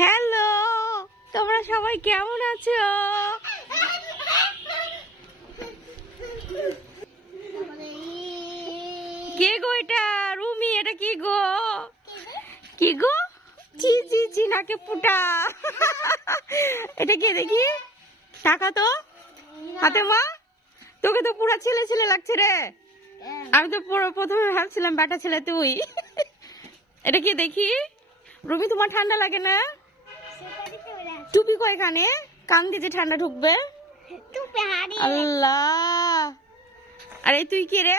Hello, তোমরা সবাই কেমন আছো? কে গো এটা? রুমি, এটা কি গো? কি গো? চি চি চি নাকে ফুটা। এটা কে দেখি? টাকা তো হাতে মা, তোকে তো পুরা ছেলে ছেলে লাগছে রে। আমি তো প্রথমে ভাবছিলাম বেটা ছেলে তুই। এটা কি দেখি? রুমি, তোমার ঠান্ডা লাগে না? টুপি কয় কানে? কান দিয়ে যে ঠান্ডা ঢুকবে। আল্লাহ, আরে তুই কে রে?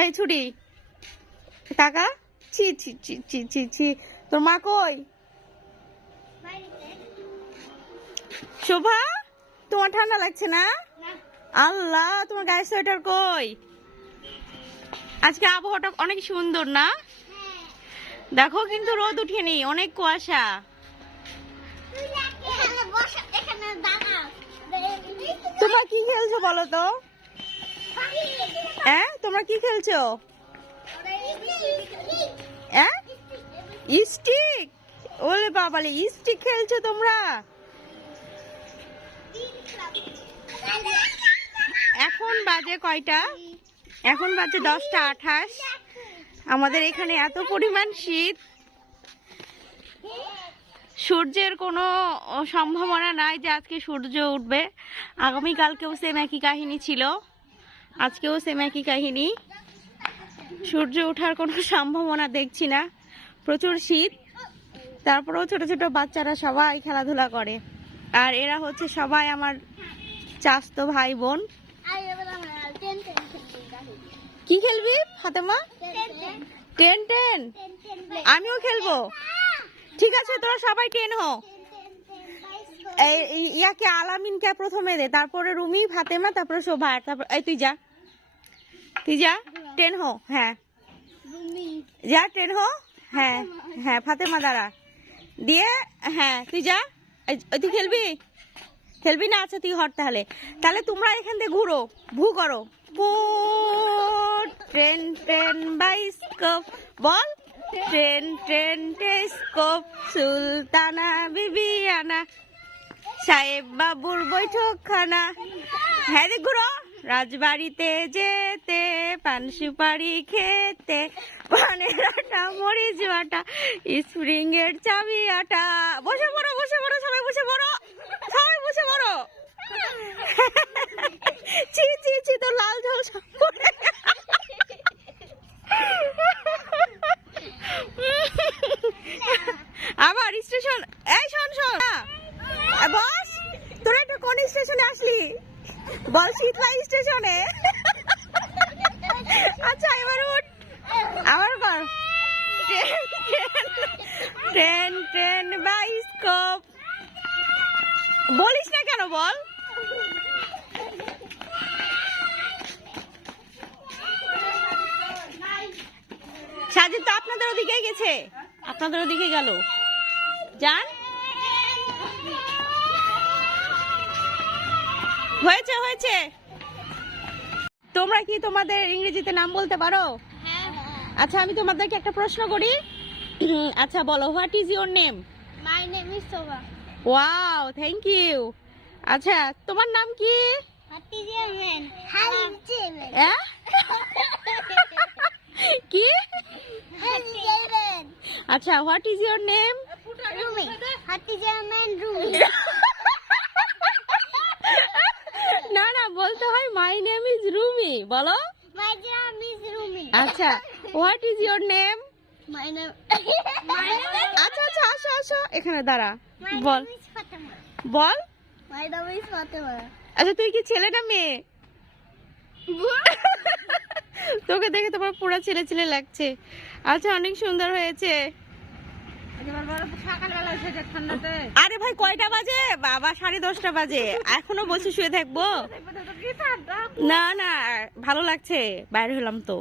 এই ছুটি টাকা। ছি ছি ছি ছি ছি ছি, তোর মা কই? শোভা, তোমার ঠান্ডা লাগছে না? আল্লাহ, তোমার গায়ে সোয়েটার কই? আজকে আবহাওয়াটা অনেক সুন্দর না? দেখো কিন্তু রোদ উঠেনি, অনেক কুয়াশা। তোমরা কি খেলছো বলো তো? হ্যাঁ, তোমরা কি খেলছো? হ্যাঁ, স্টিক। ওলে বাবালে, স্টিক খেলছো তোমরা? এখন বাজে কয়টা? এখন বাজে 10টা 28। আমাদের এখানে এত পরিমাণ শীত, সূর্যের কোনো সম্ভাবনা নাই যে আজকে সূর্য উঠবে। আগামীকালকেও সেম একই কাহিনী ছিল, আজকেও সেম একই কাহিনী। সূর্য ওঠার কোনো সম্ভাবনা দেখছি না, প্রচুর শীত। তারপরেও ছোট ছোট বাচ্চারা সবাই খেলাধুলা করে, আর এরা হচ্ছে সবাই আমার চাচাতো ভাই বোন। কি খেলবি ফাতেমা? Ten ten? আমিও খেলবো। ঠিক আছে, তোরা সবাই টেন হো। ইয়াকে আলামিনকে প্রথমে দে, তারপরে রুমি, ফাতেমা, তারপরে শোভা, তারপর এই তুই যা, তুই যা টেন হো। হ্যাঁ যা টেন হো। হ্যাঁ হ্যাঁ, ফাতেমা দাঁড়া দিয়ে। হ্যাঁ তুই যা। তুই খেলবি? খেলবি না? আচ্ছা তুই হট তাহলে। তাহলে তোমরা এখান থেকে ঘুরো, ভু করো। ট্রেন ট্রেন বাইস্কোপ বল। ট্রেন ট্রেন টেস্কোপ, সুলতানা বিবিয়ানা, সাহেব বাবুর বৈঠকখানা। হ্যাঁ রে ঘুরো। রাজবাড়িতে যেতে, পান সুপারি খেতে, পানের আটা, মরিচ বাটা, স্প্রিং এর চাবি আটা। বসে পড়ো, বসে পড়ো, সবাই বসে পড়ো, সবাই বসে পড়ো। ছি ছি ছি, তোর লাল ঝোল সব পড়ে। আবার স্টেশন। এই শোন শোন, বস তোরা একটা কোন স্টেশনে আসলি বল? শীতলা স্টেশনে। আচ্ছা এবার উঠ, আবার বল। ট্রেন ট্রেন বাইস্কোপ বলিস না কেন বল? সাজিদ তো আপনাদের ওদিকে গেছে, আপনাদের ওদিকে গেল। যান। হয়েছে হয়েছে। তোমরা কি তোমাদের ইংরেজিতে নাম বলতে পারো? আচ্ছা আমি তোমাদেরকে একটা প্রশ্ন করি। আচ্ছা বলো, what is your name? My name is Shobha. Wow, thank you. আচ্ছা তোমার নাম কি? What is your name? Hi, Javen. হ্যাঁ কি? Javen. আচ্ছা what is your name? Rumi. What is your name? Rumi. না না, বলতে হয় মাই নেম ইজ রুমি। বলো। My name is Rumi. আচ্ছা what is your name? My name. আচ্ছা আচ্ছা, আসো আসো এখানে দাঁড়া, My ball name is Fatima. Ball. My name is Fatima. আচ্ছা তুই কি ছেলে না মেয়ে? তোকে দেখে তোমার পুরা ছেলে ছেলে লাগছে। আচ্ছা অনেক সুন্দর হয়েছে। আরে ভাই কয়টা বাজে? বাবা 10:30 বাজে, এখনো বসে শুয়ে থাকবো? না না, ভালো লাগছে, বাইরে হলাম তো।